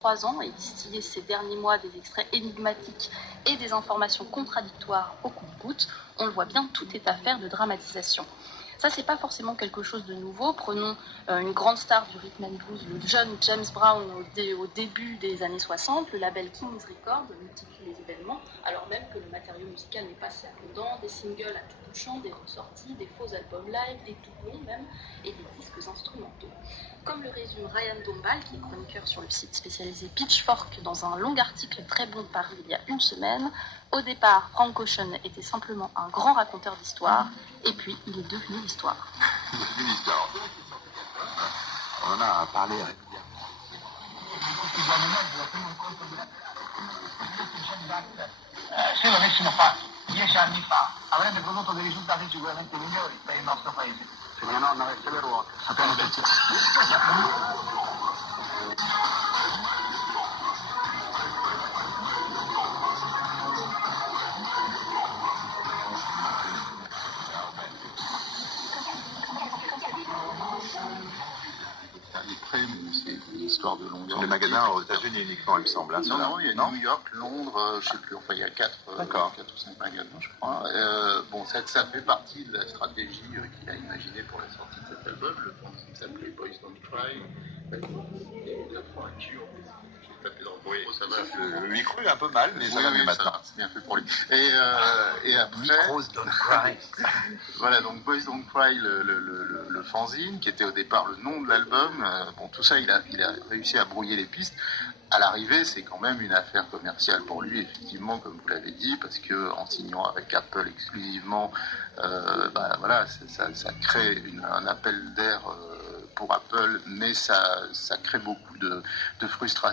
3 ans et distiller ces derniers mois des extraits énigmatiques et des informations contradictoires au compte-gouttes, on le voit bien, tout est affaire de dramatisation. Ça, c'est pas forcément quelque chose de nouveau. Prenons une grande star du rhythm and blues, le jeune James Brown au début des années 60. Le label King's Records multiplie les événements, alors même que le matériau musical n'est pas si abondant, des singles à tout bout de champ, des ressorties, des faux albums live, des doublons même, et des disques instrumentaux. Comme le résume Ryan Dombal, qui est chroniqueur sur le site spécialisé Pitchfork, dans un long article très bon paru il y a une semaine, au départ, Frank Ocean était simplement un grand raconteur d'histoire, et puis il est devenu l'histoire. Il est devenu l'histoire. On en a parlé régulièrement. Se lo avessimo fatto 10 anni fa, avrebbe prodotto dei risultati sicuramente migliori per il nostro paese. Se mia nonna avesse le ruote, sappiamo che c'è. C'est une histoire de longueur. Les magasins aux États-Unis uniquement, il me semble. Hein, non, il y a New York, Londres, je ne sais plus, enfin il y a 4 ou 5 magasins, je crois. Bon, ça fait partie de la stratégie qu'il a imaginée pour la sortie de cet album. Le fanzine s'appelait Boys Don't Cry. La fourniture, j'ai tapé dans le micro, ça va. Le micro est un peu mal, mais ça va mieux maintenant. C'est bien fait pour lui. Et après. Micros Don't Cry. Voilà, donc Boys Don't Cry, le fanzine, qui était au départ le nom de l'album. Bon, tout ça, il a réussi à brouiller les pistes. À l'arrivée, c'est quand même une affaire commerciale pour lui, effectivement, comme vous l'avez dit, parce que en signant avec Apple exclusivement, voilà, ça crée un appel d'air pour Apple, mais ça crée beaucoup de frustration.